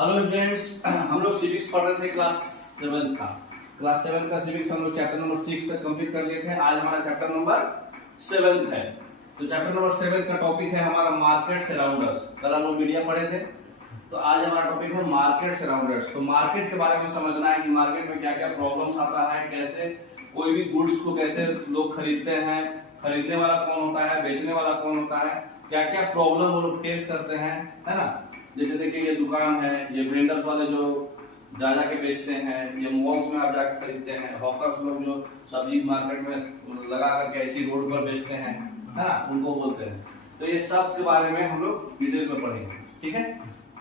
Hello students, हम लोग civics पढ़ रहे थे क्लास 7 का। क्लास 7 का सिविक्स हम लोग चैप्टर नंबर 6 तक कंप्लीट कर लिए थे। आज हमारा चैप्टर नंबर 7 है। तो चैप्टर नंबर 7 का टॉपिक है हमारा मार्केट सराउंडर्स। कल हम लोग मीडिया पढ़े थे, तो आज हमारा टॉपिक है मार्केट सराउंडर्स। तो मार्केट के बारे में समझना है कि मार्केट में क्या क्या प्रॉब्लम्स आता है, कैसे कोई भी गुड्स को कैसे लोग खरीदते हैं, खरीदने वाला कौन होता है, बेचने वाला कौन होता है, क्या क्या प्रॉब्लम वो लोग फेस करते हैं, है ना। जैसे देखिए ये दुकान है, ये वेंडर्स वाले जो जा के बेचते हैं, ये मॉल्स में आप जाके खरीदते हैं, हॉकर्स लोग जो सब्जी मार्केट में लगा करके ऐसी रोड पर बेचते हैं, है ना, उनको बोलते हैं। तो ये सब के बारे में हम लोग डिटेल में पढ़ेंगे, ठीक है।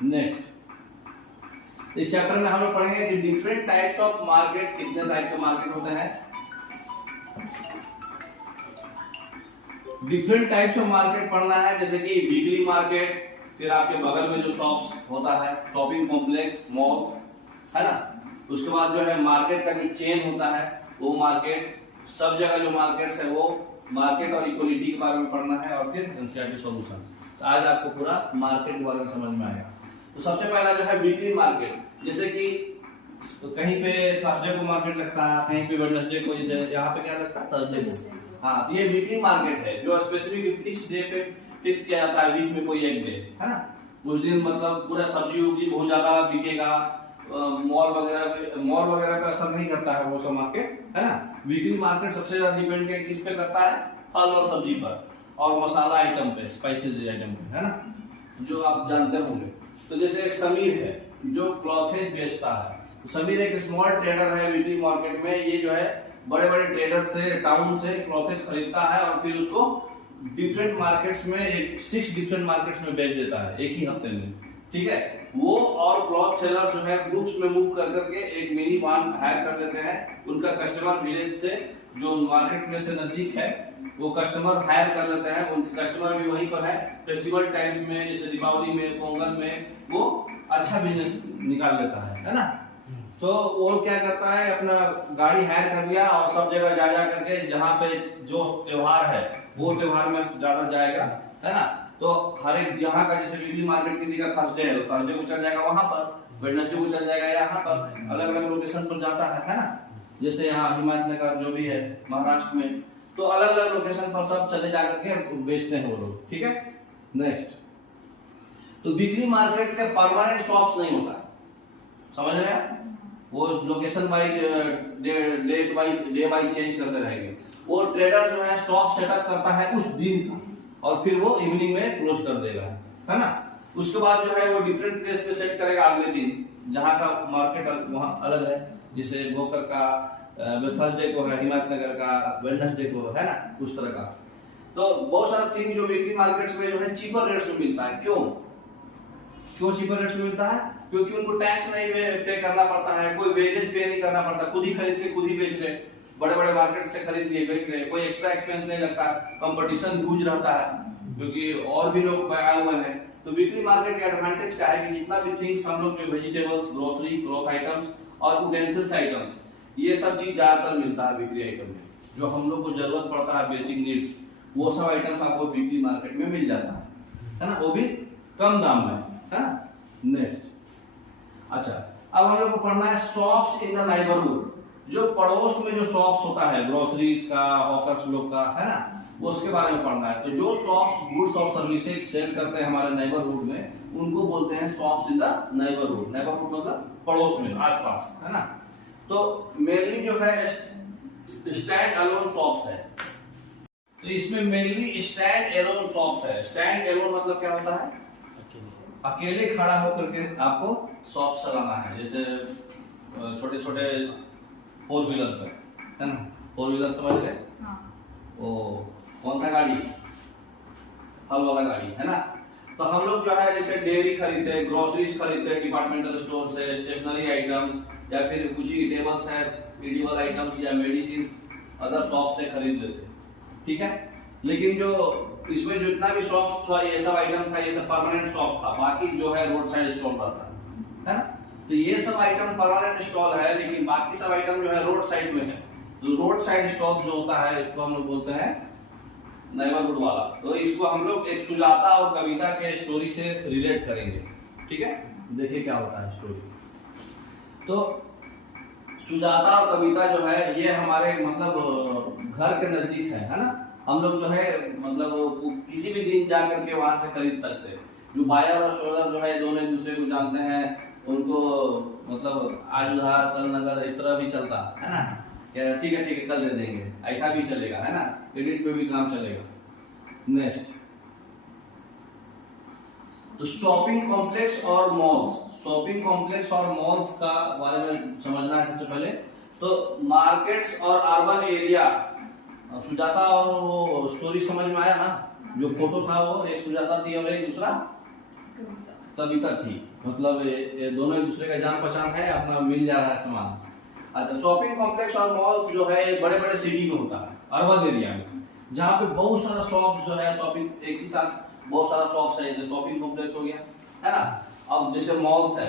नेक्स्ट इस चैप्टर में हम लोग पढ़ेंगे कि डिफरेंट टाइप्स ऑफ मार्केट, कितने टाइप के मार्केट होते हैं, डिफरेंट टाइप्स ऑफ मार्केट पढ़ना है। जैसे कि वीकली मार्केट, फिर आपके बगल में जो शॉप्स होता है, शॉपिंग कॉम्प्लेक्स, मॉल्स, है ना। उसके बाद जो है मार्केट का जो चेन होता है वो मार्केट, सब जगह जो मार्केट्स है वो मार्केट और इक्वलिटी के बारे में पढ़ना है, और फिर एनसीईआरटी सॉल्यूशन। तो आज आपको पूरा मार्केट के बारे में समझ में आएगा। तो सबसे पहला जो है वीकली मार्केट, जैसे कि तो कहीं पे थर्सडे को मार्केट लगता है, कहीं पे वेडनेसडे को, जैसे यहाँ पे क्या लगता है थर्सडे को। हाँ, तो ये वीकली मार्केट है जो स्पेसिफिक फिक्स डे पे फिक्स किया जाता है, वीक में कोई एक डे, है ना। उस दिन मतलब पूरा सब्जी उब्जी बहुत ज्यादा बिकेगा, मॉल वगैरह पे असर नहीं करता है वो सब मार्केट, है ना। वीकली मार्केट सबसे ज्यादा डिपेंड किस पे करता है, फल और सब्जी पर और मसाला आइटम पे, स्पाइसेस आइटम पे, है ना, जो आप जानते होंगे। तो जैसे एक समीर है जो क्लॉथेज बेचता है, तो समीर एक स्मॉल ट्रेडर है वीकली मार्केट में। ये जो है बड़े बड़े ट्रेडर से, टाउन से क्लॉथेज खरीदता है और फिर उसको डिफरेंट मार्केट्स में, 6 डिफरेंट मार्केट्स में बेच देता है एक ही हफ्ते में, ठीक है। वो और क्लॉथ सेलर जो है ग्रुप्स में मूव कर करके एक मिनी वान हायर कर लेते हैं। उनका कस्टमर विलेज से जो मार्केट में से नजदीक है वो कस्टमर हायर कर लेते हैं, उनके कस्टमर भी वहीं पर है। फेस्टिवल टाइम्स में जैसे दीपावली में, पोंगल में वो अच्छा बिजनेस निकाल लेता है ना। तो वो क्या करता है, अपना गाड़ी हायर कर लिया और सब जगह जा करके जहाँ पे जो त्योहार है वो त्योहार में ज्यादा जाएगा, है ना। तो हर एक जहाँ का, जैसे वीकली मार्केट किसी का थर्सडे है तो थर्सडे को चल जाएगा वहां पर, वेडनेसडे को चल जाएगा यहाँ पर, अलग अलग लोकेशन पर जाता है ना। जैसे यहाँ हिमाचल का जो भी है महाराष्ट्र में, तो अलग अलग लोकेशन पर सब चले जा करके बेचते हैं वो लोग, ठीक है। नेक्स्ट, तो वीकली मार्केट के परमानेंट शॉप्स नहीं होता, समझ रहे हैं। वो location wise, day wise change करते रहेंगे। वो ट्रेडर जो है शॉप सेटअप करता है उस दिन का, और फिर वो इवनिंग में क्लोज कर देगा, है ना। उसके बाद जो है वो डिफरेंट प्लेस पे सेट करेगा अगले दिन, जहाँ का मार्केट वहाँ अलग है। जैसे गोकर का थर्सडे को है, हिम्मतनगर का वेडनेसडे को, है ना, उस तरह का। तो बहुत सारा थिंग जो वीकली मार्केट्स में जो है चीपर रेट्स में मिलता है। क्यों चीपर रेट्स में मिलता है? क्योंकि उनको टैक्स नहीं पे करना पड़ता है, कोई वेजेस पे नहीं करना पड़ता, खुद ही खरीद के खुद ही बेच रहे, बड़े बड़े मार्केट से खरीद लिए बेच रहे, कोई एक्स्ट्रा एक्सपेंस नहीं लगता, कंपटीशन ह्यूज रहता है क्योंकि और भी लोग आए हुए हैं। तो वीकली मार्केट का एडवांटेज क्या है कि जितना भी थिंग्स हम लोग जो वेजिटेबल्स, ग्रोसरी, क्लॉथ आइटम्स और यूटेंसिल्स आइटम्स, ये सब चीज ज्यादातर मिलता है वीकली आइटम में। जो हम लोग को जरूरत पड़ता है बेसिक नीड्स, वो सब आइटम्स आपको वीकली मार्केट में मिल जाता है ना, वो भी कम दाम में, है ना। नेक्स्ट, अच्छा, अब हम लोग को पढ़ना है शॉप्स इन द नेबरहुड। जो पड़ोस में जो शॉप्स होता है, ग्रोसरीज का, हॉकर्स लोग का, है ना, उसके बारे में पढ़ना है। तो जो शॉप्स गुड्स और सर्विसेज सेल करते हैं हमारे नेबरहुड में, उनको बोलते हैं shops in the neighbourhood. Neighbourhood मतलब पड़ोस में, आसपास, है ना। तो मेनली जो है स्टैंड अलोन शॉप्स है। तो इसमें मेनली स्टैंड एलोन शॉप्स है। स्टैंड एलोन मतलब क्या होता है? अकेले खड़ा होकर के आपको शॉप चलाना है। जैसे छोटे छोटे 4 व्हीलर पर, है ना, 4 व्हीलर समझ गए? वो कौन सा गाड़ी? हल वाला गाड़ी, है ना। तो हम लोग जो है जैसे डेयरी खरीदते हैं, ग्रोसरीज खरीदते हैं डिपार्टमेंटल स्टोर से, स्टेशनरी आइटम, या फिर कुछ ईटेबल्स है, एडिबल आइटम्स या मेडिसिन अदर शॉप से खरीद लेते हैं, ठीक है। लेकिन जो इसमें जितना भी शॉप्स था, ये सब आइटम था, ये सब परमानेंट शॉप था। बाकी जो है रोड साइड स्टॉल रहता है ना। तो ये सब आइटम परमानेंट स्टॉल है, लेकिन बाकी सब आइटम जो है रोड साइड में है। तो रोड साइड स्टॉल जो होता है इसको हम लोग बोलते हैं नेबरहुड वाला। तो इसको हम लोग एक सुजाता और कविता के स्टोरी से रिलेट करेंगे, ठीक है, देखिए क्या होता है स्टोरी। तो सुजाता और कविता जो है ये हमारे मतलब घर के नजदीक है ना। हम लोग जो है मतलब किसी भी दिन जा करके वहां से खरीद सकते हैं। जो बायर और सेलर जो है दोनों एक दूसरे को जानते हैं, उनको मतलब आज उधार कल नगद इस तरह भी चलता है ना। ठीक है कल दे देंगे, ऐसा भी चलेगा है ना, क्रेडिट पे भी काम चलेगा। नेक्स्ट, तो शॉपिंग कॉम्प्लेक्स और मॉल्स। शॉपिंग कॉम्प्लेक्स और मॉल्स का बारे में समझना है सबसे पहले। तो मार्केट्स और अर्बन एरिया, सुजाता और वो स्टोरी समझ में आया ना। जो फोटो था वो एक सुजाता थी और एक दूसरा कविता थी। मतलब ये दोनों एक दूसरे का जान पहचान है, अपना मिल जा रहा है सामान। अच्छा, शॉपिंग कॉम्प्लेक्स और मॉल्स जो है बड़े बड़े सिटी में होता है, अर्बन एरिया में, जहाँ पे बहुत सारा शॉप जो है, शॉपिंग एक ही साथ बहुत सारा शॉप्स है। जैसे शॉपिंग कॉम्प्लेक्स हो गया है ना। अब जैसे मॉल्स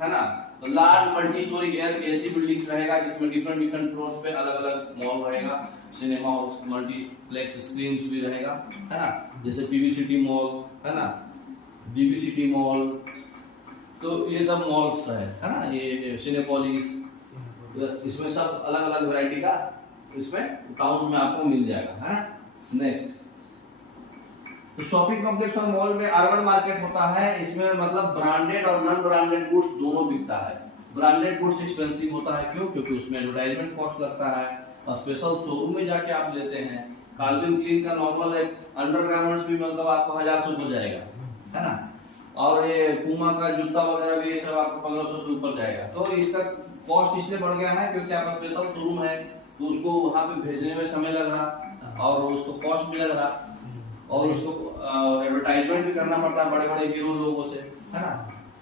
है ना, तो लार्ज मल्टी स्टोरी ऐसी बिल्डिंग्स रहेगा जिसमें डिफरेंट डिफरेंट फ्लोर्स पे अलग अलग मॉल रहेगा, सिनेमा और मल्टीप्लेक्स स्क्रीन्स भी रहेगा है ना। जैसे पीवी सिटी मॉल है ना, डीवी सिटी मॉल, तो ये सब मॉल्स है ना। ये सिनेपोलिस, इसमें सब अलग अलग वैरायटी का इसमें टाउन में आपको मिल जाएगा है ना। नेक्स्ट, तो शॉपिंग कॉम्प्लेक्स और मॉल में अर्बन मार्केट होता है। इसमें मतलब ब्रांडेड और नॉन ब्रांडेड गुड्स दोनों बिकता है। ब्रांडेड गुड्स एक्सपेंसिव होता है, क्यों? क्योंकि उसमें एडवर्टाइजमेंट कॉस्ट लगता है और स्पेशल शोरूम में जाके आप लेते हैं। काल्विन क्लीन का नॉर्मल एक अंडरगारमेंट्स भी मतलब आपको 1000 से ऊपर जाएगा है ना। और ये पूमा का जूता वगैरह भी ये सब आपको 1500 से ऊपर जाएगा। तो इसका कॉस्ट इसलिए बढ़ गया है क्योंकि आपका स्पेशल शोरूम है, तो उसको वहां पे भेजने में समय लग रहा और उसको कॉस्ट भी लग रहा और उसको एडवर्टाइजमेंट भी करना पड़ता है बड़े बड़े हीरो लोगों से है ना,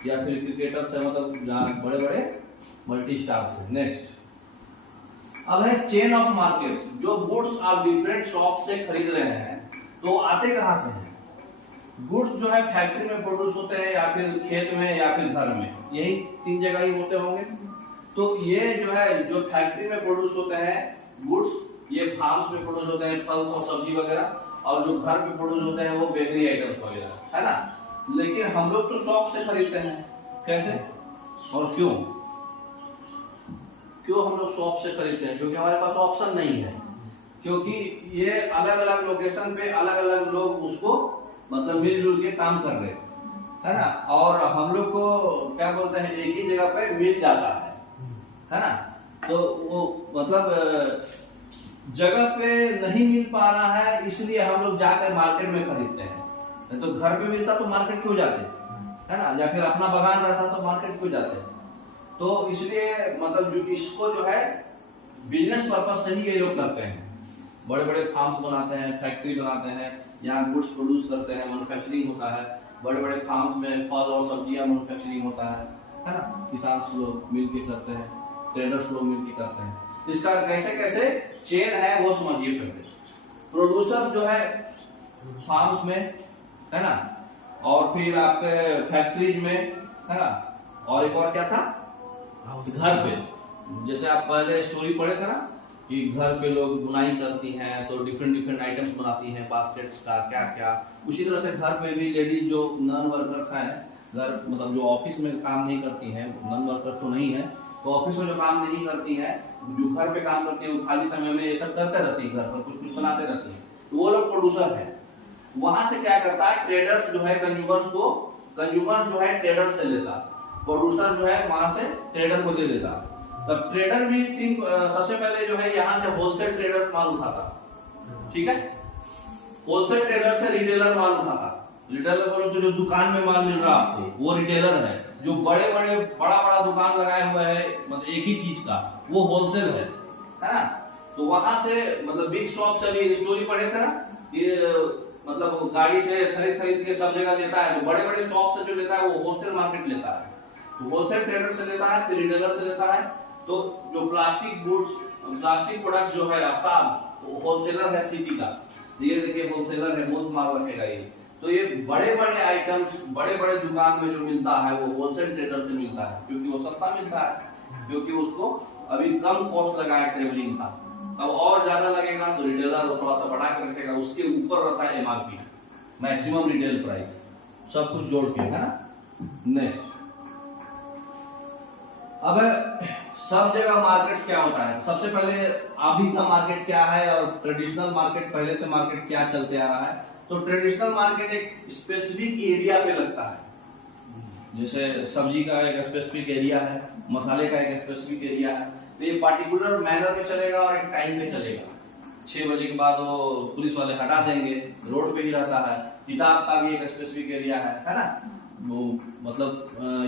या फिर क्रिकेटर से, मतलब जहाँ बड़े बड़े मल्टी स्टार से। नेक्स्ट, अब है चेन ऑफ मार्केट्स। जो गुड्स आप डिफरेंट शॉप से खरीद रहे हैं तो आते कहाँ से हैं? गुड्स जो है फैक्ट्री में प्रोड्यूस होते हैं, या फिर खेत में, या फिर घर में, यही 3 जगह ही होते होंगे। तो ये जो है जो फैक्ट्री में प्रोड्यूस होते हैं गुड्स, ये फार्म्स में प्रोड्यूस होते हैं, फल और सब्जी वगैरह, और जो घर पे प्रोड्यूस होते हैं वो बेकरी आइटम्स वगैरह है ना। लेकिन हम लोग तो शॉप से खरीदते हैं। कैसे और क्यों? क्यों हम लोग शॉप से खरीदते हैं? क्योंकि हमारे पास ऑप्शन नहीं है, क्योंकि ये अलग अलग लोकेशन पे अलग अलग लोग उसको मतलब मिलजुल के काम कर रहे है ना। और हम लोग को क्या बोलते हैं, एक ही जगह पे मिल जाता है ना। तो वो मतलब जगह पे नहीं मिल पा रहा है, इसलिए हम लोग जाकर मार्केट में खरीदते हैं। तो घर पे मिलता तो मार्केट क्यों जाते है ना, या फिर अपना बागान रहता तो मार्केट क्यों जाते हैं। तो इसलिए मतलब जो इसको जो है बिजनेस पर्पस से ही ये लोग करते हैं। बड़े बड़े फार्म्स बनाते हैं, फैक्ट्री बनाते हैं, यहाँ गुड्स प्रोड्यूस करते हैं, मैन्युफैक्चरिंग होता है। बड़े बड़े फार्म्स में फल और सब्जियां मैन्युफैक्चरिंग होता है ना। किसान लोग मिलकर करते हैं, ट्रेडर्स लोग मिलकर करते हैं। इसका कैसे कैसे चेन है वो समझिए पहले। प्रोड्यूसर जो है फार्म्स में है ना, और फिर आपके फैक्ट्रीज में है ना, और एक और क्या था घर पे। जैसे आप पहले स्टोरी पढ़े थे ना कि घर पे लोग बुनाई करती हैं तो डिफरेंट डिफरेंट आइटम्स बनाती हैं, बास्केट्स का क्या क्या। उसी तरह से घर पे भी लेडीज जो नॉन वर्कर्स हैं, घर मतलब जो ऑफिस में काम नहीं करती हैं, नॉन वर्कर्स तो नहीं है, तो ऑफिस में जो काम नहीं करती हैं, जो घर पे काम करती है, वो खाली समय में ये सब करते रहती है, घर पर कुछ कुछ बनाते रहती है, तो वो लोग प्रोड्यूसर है। वहां से क्या करता है, ट्रेडर्स जो है कंज्यूमर्स को, कंज्यूमर जो है ट्रेडर्स से लेता, प्रोड्यूसर जो है वहां से ट्रेडर को दे देता। तब ट्रेडर भी सबसे पहले जो है यहाँ से होलसेल ट्रेडर्स माल उठाता, ठीक है। होलसेल ट्रेडर से रिटेलर माल उठाता। रिटेलर बोलो तो जो दुकान में माल मिल रहा है आपको, वो रिटेलर है। जो बड़े बड़े बड़ा दुकान लगाए हुए है मतलब एक ही चीज का, वो होलसेल है ना। तो वहां से मतलब बिग शॉप से भी स्टोरी पढ़े थे ना, ये मतलब गाड़ी से खरीद के सब जगह लेता है। जो बड़े बड़े शॉप से जो लेता है वो होलसेल मार्केट लेता है, तो होलसेल ट्रेडर से लेता है, फिर रिटेलर से लेता है। तो जो प्लास्टिक गुड्स, प्लास्टिक प्रोडक्ट्स जो है आपका, वो होलसेलर है सिटी का। ये देखिए होलसेलर है, बहुत माल रखेगा ये। तो ये बड़े बड़े आइटम्स बड़े बड़े दुकान में जो मिलता है वो होलसेल ट्रेडर से मिलता है, क्योंकि वो सस्ता मिलता है, क्योंकि उसको अभी कम कॉस्ट लगा है ट्रेवलिंग का। अब और ज्यादा लगेगा तो रिटेलर थोड़ा सा बढ़ा के रखेगा, उसके ऊपर रहता है एमआरपी, मैक्सिमम रिटेल प्राइस, सब कुछ जोड़ के है ना। नेक्स्ट, अब सब जगह मार्केट्स क्या होता है, सबसे पहले अभी का मार्केट क्या है और ट्रेडिशनल मार्केट, पहले से मार्केट क्या चलते आ रहा है। तो ट्रेडिशनल मार्केट एक स्पेसिफिक एरिया पे लगता है, जैसे सब्जी का एक स्पेसिफिक एरिया है, मसाले का एक स्पेसिफिक एरिया है, तो ये पार्टिकुलर मैनर में चलेगा और एक टाइम पे चलेगा। 6 बजे के बाद वो पुलिस वाले हटा देंगे, रोड पे ही रहता है। किताब का भी एक स्पेसिफिक एरिया है ना, वो मतलब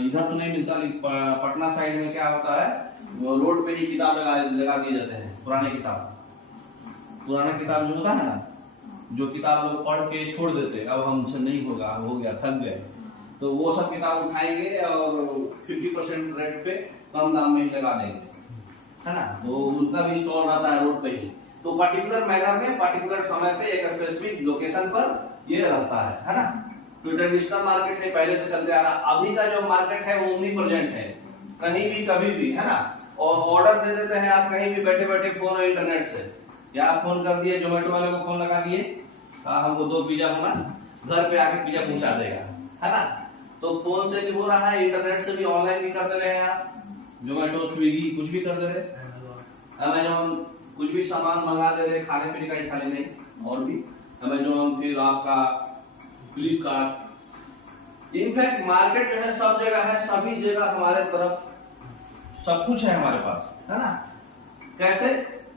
इधर तो नहीं मिलता, लेकिन पटना साइड में क्या होता है, वो रोड पे ही किताब लगा दिए जाते हैं। पुराना किताब जो होता है ना, जो किताब लोग पढ़ के छोड़ देते, अब हमसे नहीं होगा, हो गया, थक गए, तो वो सब किताब उठाएंगे और 50% रेट पे कम दाम में ही लगा देंगे, है ना। तो उनका भी स्टॉल रहता है रोड पे ही। तो पर्टिकुलर मैनर में पर्टिकुलर समय पे एक स्पेसिफिक लोकेशन पर ये रहता है ना। तो ट्रेडिशनल मार्केट में पहले से चलते आ रहा। अभी का जो मार्केट है वो ओमनीप्रेजेंट है, कहीं भी कभी भी, है ना। और ऑर्डर दे देते हैं आप कहीं भी बैठे बैठे फोन और इंटरनेट से, या आप फोन कर दिए, जोमेटो वाले को फोन लगा दिए, हमको 2 पिज्जा होना, घर पे आके पिज्जा पहुंचा देगा, है ना। तो फोन से भी हो रहा है, इंटरनेट से भी, ऑनलाइन भी कर दे रहे हैं आप, जोमेटो स्विगी कुछ भी कर दे रहे, अमेजोन कुछ भी सामान मंगा दे रहे, खाने पीने का ही खाली नहीं, और भी अमेजोन, फिर आपका फ्लिपकार्ट। इनफैक्ट मार्केट जो है सब जगह है, सभी जगह हमारे तरफ सब कुछ है हमारे पास, है ना। कैसे,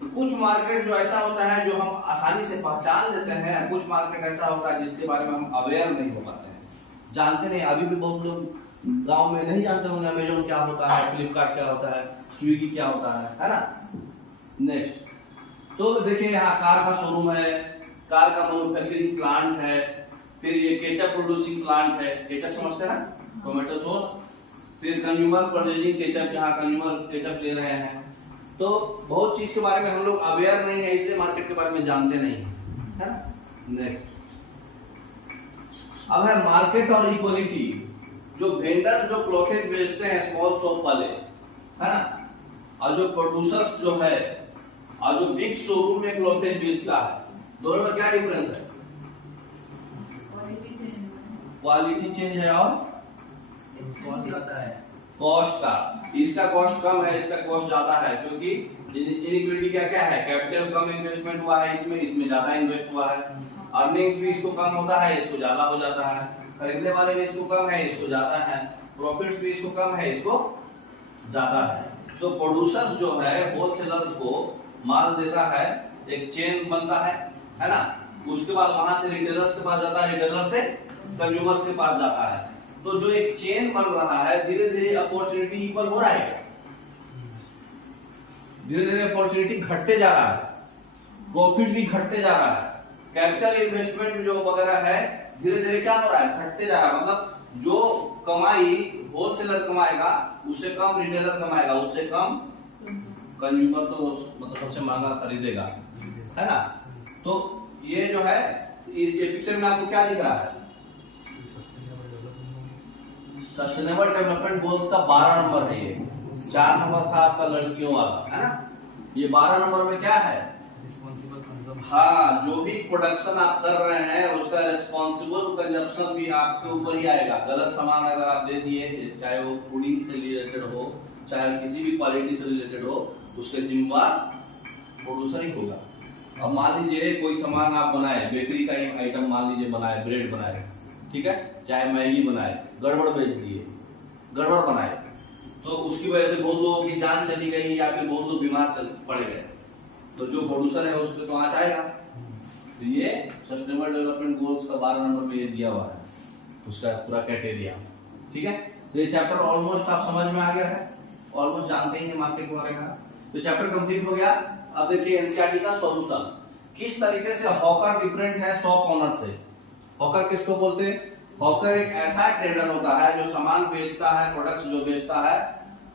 कुछ मार्केट जो ऐसा होता है जो हम आसानी से पहचान लेते हैं, कुछ मार्केट ऐसा होता है जिसके बारे में हम अवेयर नहीं हो पाते हैं, जानते नहीं। अभी भी बहुत लोग गांव में नहीं जानते होंगे अमेजोन क्या होता है, फ्लिपकार्ट क्या होता है, स्विगी क्या होता है ना। नेक्स्ट, तो देखिए यहाँ कार का शोरूम है, कार का मैन्युफैक्चरिंग प्लांट है, फिर ये केचप प्रोड्यूसिंग प्लांट है, केचप समझते हैं ना, टोमेटो सॉस। फिर कंज्यूमर परचेजिंग केचप, जहाँ कंज्यूमर केचप ले रहे हैं। तो बहुत चीज के बारे में हम लोग अवेयर नहीं है, इसलिए मार्केट के बारे में जानते नहीं है ना। नेक्स्ट, अब है मार्केट और इक्वलिटी। जो वेंडर जो क्लॉथेज बेचते हैं स्मॉल शॉप वाले, है ना, और जो प्रोड्यूसर्स जो है, और जो बिग शोरूम में क्लॉथेज बेचता है, दोनों में क्या डिफरेंस है? क्वालिटी चेंज है और कॉस्ट का। इसका कॉस्ट कम है, इसका कॉस्ट ज्यादा है, क्योंकि इनइक्विटी क्या है, कैपिटल कम इन्वेस्टमेंट हुआ है इसमें ज्यादा इन्वेस्ट हुआ है। अर्निंग्स भी इसको कम होता है, इसको ज्यादा हो जाता है। खरीदने वाले भी इसको कम है, इसको ज्यादा है। प्रॉफिट्स भी इसको कम है, इसको ज्यादा है। तो प्रोड्यूसर्स जो है होलसेलर्स को माल देता है, एक चेन बनता है ना। उसके बाद वहां से रिटेलर्स के पास जाता है, रिटेलर से कंज्यूमर्स के पास जाता है। तो जो एक चेन बन रहा है, धीरे धीरे अपॉर्चुनिटी इक्वल हो रहा है, धीरे धीरे अपॉर्चुनिटी घटते जा रहा है, प्रॉफिट भी घटते जा रहा है। कैपिटल इन्वेस्टमेंट जो वगैरह है धीरे धीरे क्या हो रहा है, घटते जा रहा है। मतलब जो कमाई होलसेलर कमाएगा उससे कम रिटेलर कमाएगा, उससे कम कंज्यूमर तो मतलब सबसे महंगा खरीदेगा, है ना। तो ये जो है, ये पिक्चर में आपको क्या दिख रहा है, सस्टेनेबल डेवलपमेंट गोल्स का 12 नंबर है ये। 4 नंबर था आपका लड़कियों वाला, है ना। ये 12 नंबर में क्या है, हाँ, जो भी प्रोडक्शन आप कर रहे हैं उसका रिस्पॉन्सिबल कंजप्शन भी आपके ऊपर ही आएगा। गलत सामान अगर आप दे दिए, चाहे वो फूडिंग से रिलेटेड हो, चाहे किसी भी क्वालिटी से रिलेटेड हो, उसके जिम्मेवार प्रोड्यूसर ही होगा। अब मान लीजिए कोई सामान आप बनाए, बेकरी का ही आइटम मान लीजिए बनाए, ब्रेड बनाए, ठीक है, चाहे मैगी बनाए, गड़बड़ बेच दिए, गड़बड़ बनाए, तो उसकी वजह से बहुत लोगों की जान चली गई या फिर बहुत लोग बीमार पड़ गए, तो जो प्रोड्यूसर है उस पर तो आंच आएगा। तो ये सस्टेनेबल डेवलपमेंट गोल्स का 12 नंबर में ये दिया हुआ है, उसका पूरा क्राइटेरिया, ठीक है। तो ये चैप्टर ऑलमोस्ट आप समझ में आ गया है, ऑलमोस्ट जानते ही हैं मार्केट के बारे में। तो चैप्टर कंप्लीट हो गया। अब देखिए एनसीईआरटी का सॉल्यूशन, किस तरीके से हॉकर डिफरेंट है शॉप ओनर से। हॉकर किसको बोलते हैं? हॉकर एक ऐसा ट्रेडर होता है जो सामान बेचता है, प्रोडक्ट्स जो बेचता है,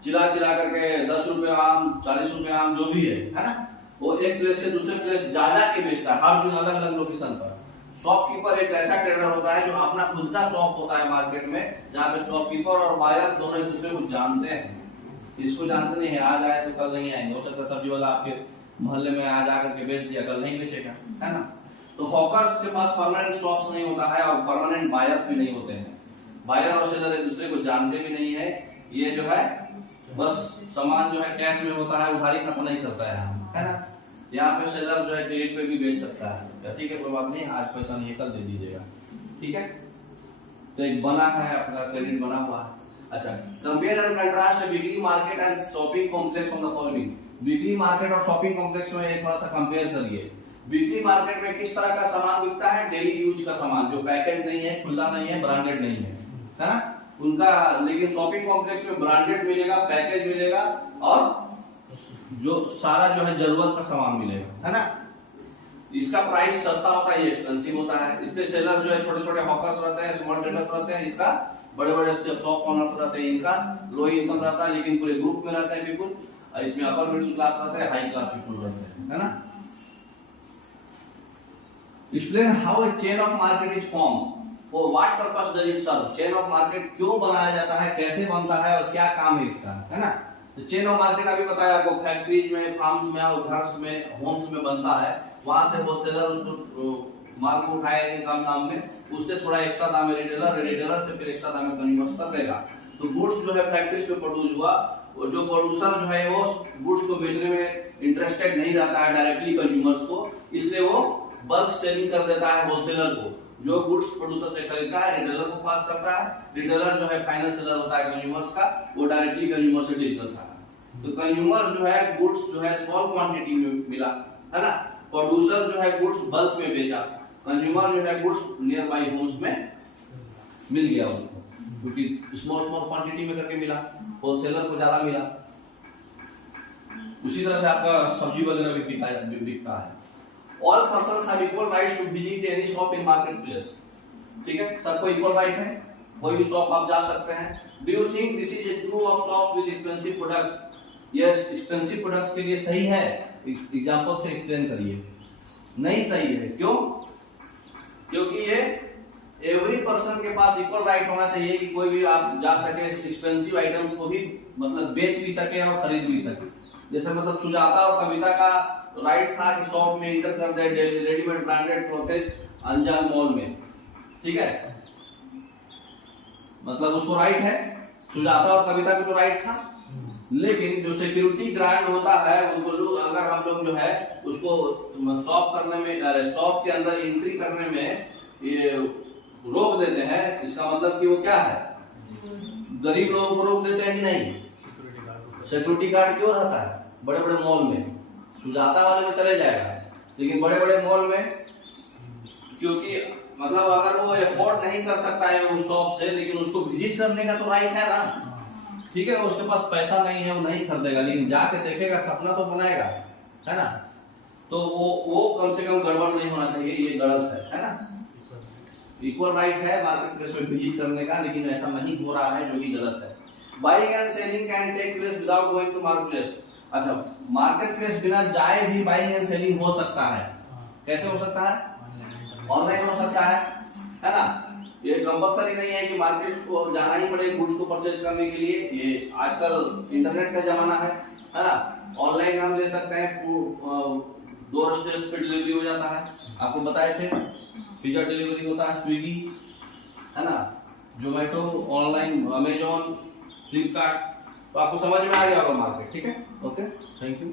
चिल्ला चिल्ला करके 10 रुपए आम, 40 रुपए आम, जो भी है ना, वो एक प्लेस से दूसरे प्लेस जा के बेचता है, हर दिन अलग अलग लोकेशन पर। शॉपकीपर एक ऐसा ट्रेडर होता है जो अपना खुद का शॉप होता है मार्केट में, जहाँ पे शॉपकीपर और बायर दोनों एक दूसरे को जानते हैं। इसको जानते नहीं है, आज आए तो कल नहीं आएंगे, हो सकता है सब्जी वाला आपके मोहल्ले में आज आकर के बेच दिया, कल नहीं बेचेगा, है ना। तो हॉकर्स के पास परमानेंट शॉप्स नहीं होता है और परमानेंट बायर्स भी नहीं होते हैं। बायर और सेलर एक दूसरे को जानते भी नहीं है, ये जो है बस सामान जो है कैश में होता है, उधारी खत्म नहीं चलता है ना। यहाँ पे सेलर जो है क्रेडिट पे भी बेच सकता है, ठीक है कोई बात नहीं, आज पैसा नहीं है कल दे दीजिएगा, ठीक है। तो एक बना है अपना क्रेडिट बना हुआ है। अच्छा, compare and contrast weekly market and shopping complex on the following. Weekly market और शॉपिंग कॉम्प्लेक्स में एक थोड़ा सा कंपेयर करिए। वीकली मार्केट में किस तरह का सामान बिकता है, डेली यूज का सामान जो पैकेज नहीं है, खुला नहीं है, ब्रांडेड नहीं है ना उनका। लेकिन शॉपिंग कॉम्प्लेक्स में ब्रांडेड मिलेगा, पैकेज मिलेगा और जो सारा जो है जरूरत का सामान मिलेगा, है ना। इसका प्राइस सस्ता होता है, ये एक्सपेंसिव होता है। इसके सेलर जो है छोटे छोटे हॉकर्स रहते हैं, स्मॉल ट्रेडर्स रहते हैं, इसका बड़े बड़े शॉप ओनर्स रहते हैं, इनका लो इनकम रहता है, लेकिन पूरे ग्रुप में रहते हैं पीपुल। इसमें अपर मिडिल क्लास रहते हैं, हाई क्लास पीपुल रहते हैं, है ना। Explain how a chain of market is form, for what purpose does it serve. Chain of market क्यों बनाया जाता है, कैसे बनता है और क्या काम है इसका, है ना। तो चेन ऑफ मार्केट अभी बताया आपको, फैक्ट्रीज में, फार्म्स में और घर्स में, होम्स में बनता है। वहां से होलसेलर उसको माल को उठाए कम दाम में, उससे थोड़ा एक्स्ट्रा दाम में रिटेलर, रिटेलर से फिर एक्स्ट्रा दाम में कंज्यूमर्स कर देगा। तो गुड्स जो है फैक्ट्रीज में प्रोड्यूस हुआ, और जो प्रोड्यूसर जो है वो गुड्स को बेचने में इंटरेस्टेड नहीं रहता है डायरेक्टली कंज्यूमर्स को, इसलिए वो बल्क सेलिंग कर देता है होलसेलर को। जो गुड्स प्रोड्यूसर से खरीदता है रिटेलर को पास करता है, रिटेलर जो है फाइनल सेलर होता है कंज्यूमर्स का, वो डायरेक्टली कंज्यूमर से डील करता है। तो कंज्यूमर जो है गुड्स जो है स्मॉल क्वांटिटी में मिला, है ना। प्रोड्यूसर जो है गुड्स बल्क में बेचा, कंज्यूमर जो है गुड्स नियर बाई होम्स में मिल गया उसको, क्योंकि स्मॉल स्मॉल क्वांटिटी में करके मिला, होलसेलर को ज्यादा मिला। उसी तरह से आपका सब्जी वगैरह भी बिकता है। All persons have equal rights to visit any shop in market place, ठीक है, सबको इक्वल राइट है, कोई भी शॉप आप जा सकते हैं। Do you think this is a true of shops with expensive products. Yes, expensive products के लिए सही है, एग्जांपल से एक्सप्लेन करिए। नहीं सही है, क्यों? क्योंकि ये एवरी पर्सन के पास इक्वल राइट होना चाहिए कि कोई भी आप जा सके, एक्सपेंसिव आइटम्स को भी मतलब बेच भी सके और खरीद भी सके। जैसे मतलब सुजाता और कविता का राइट था कि शॉप में एंटर कर दे रेडीमेड ब्रांडेड क्लोथेस अंजान मॉल में, ठीक है, मतलब उसको राइट है, सुजाता और कविता को तो राइट था। लेकिन जो सिक्योरिटी गार्ड होता है उनको लोग, अगर हम लोग जो है उसको शॉप करने में, शॉप के अंदर एंट्री करने में ये रोक देते हैं, इसका मतलब कि वो क्या है, गरीब लोगों को रोक देते हैं कि नहीं। सिक्योरिटी गार्ड क्यों रहता है बड़े बड़े मॉल में, सुजाता वाले में चले जाएगा, लेकिन बड़े बड़े मॉल में, क्योंकि मतलब अगर वो अफोर्ड नहीं कर सकता है उस शॉप से, लेकिन उसको विजिट करने का तो राइट है ना, ठीक है। उसके पास पैसा नहीं है, वो नहीं खरीदेगा, लेकिन जाके देखेगा, सपना तो बनाएगा, है ना। तो वो कम से कम गड़बड़ नहीं होना चाहिए, ये गलत है ना। इक्वल राइट है मार्केट प्लेस में विजिट करने का, लेकिन ऐसा नहीं हो रहा है, जो कि गलत है। Buying and selling can take place without going to market place. अच्छा, मार्केट प्लेस बिना जाए भी बाइंग एंड सेलिंग हो सकता है। कैसे हो सकता है? ऑनलाइन हो सकता है ना। ये कंपलसरी नहीं है कि मार्केट को जाना ही पड़े गुड्स को परचेज करने के लिए। ये आजकल इंटरनेट का जमाना है ना। ऑनलाइन हम ले सकते हैं, डोर स्टेज पे डिलीवरी हो जाता है। आपको बताए थे पिज्जा डिलीवरी होता है, स्विगी, है ना, जोमेटो, ऑनलाइन अमेजोन, फ्लिपकार्ट। तो आपको समझ में आ गया होगा मार्केट, ठीक है। Okay, thank you.